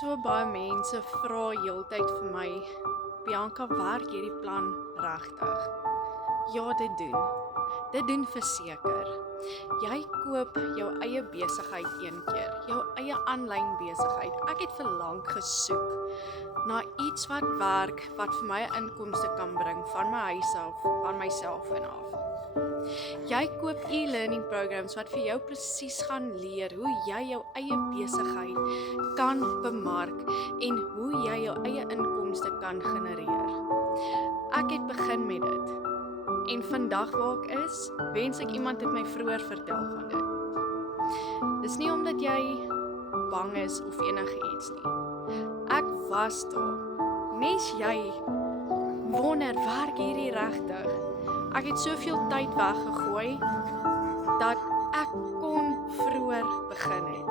So baie mense vra heeltyd vir my, Bianca, werk hierdie plan regtig? Ja, dit doen. Dit doen verseker. Jy koop jou eie besigheid een keer, jou eie aanlyn besigheid. Ek het vir lank gesoek na iets wat werk, wat vir my 'n inkomste kan bring van my huis af, van myself en af. Jy koop e-learning programs wat vir jou presies gaan leer hoe jy jou eie besigheid kan bemark en hoe jy jou eie inkomste kan genereer. Ek het begin met dit. En vandag waar ek is, wens ek iemand het my vroeër vertel van dit. Dis nie omdat jy bang is of enigiets nie. Ek was daar. Nes jy wonder, werk hierdie regtig? Ek het soveel tyd weggegooi dat ek kon vroeër begin het.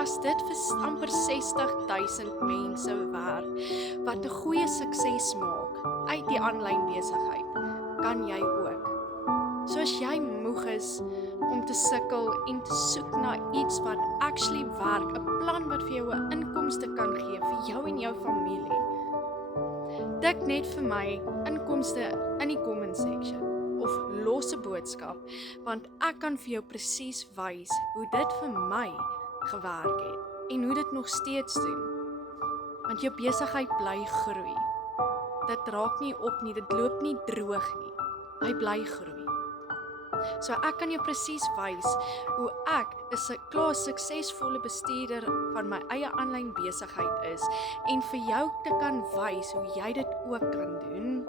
As dit vir amper 60,000 mense werk wat 'n goeie sukses maak uit die aanlyn besigheid, kan jy ook. So as jy moeg is om te sukkel en te soek na iets wat actually werk, 'n plan wat vir jou 'n inkomste kan gee vir jou en jou familie, tik net vir my inkomste in die comment section of los 'n boodskap, want ek kan vir jou presies wys hoe dit vir my gewerk het en hoe dit nog steeds doen. Want jou besigheid bly groei. Dit raak nie op nie, dit loop nie droog nie. Hy bly groei. So ek kan jou presies wys hoe ek 'n klaar suksesvolle bestuurder van my eie aanlyn besigheid is en vir jou te kan wys hoe jy dit ook kan doen.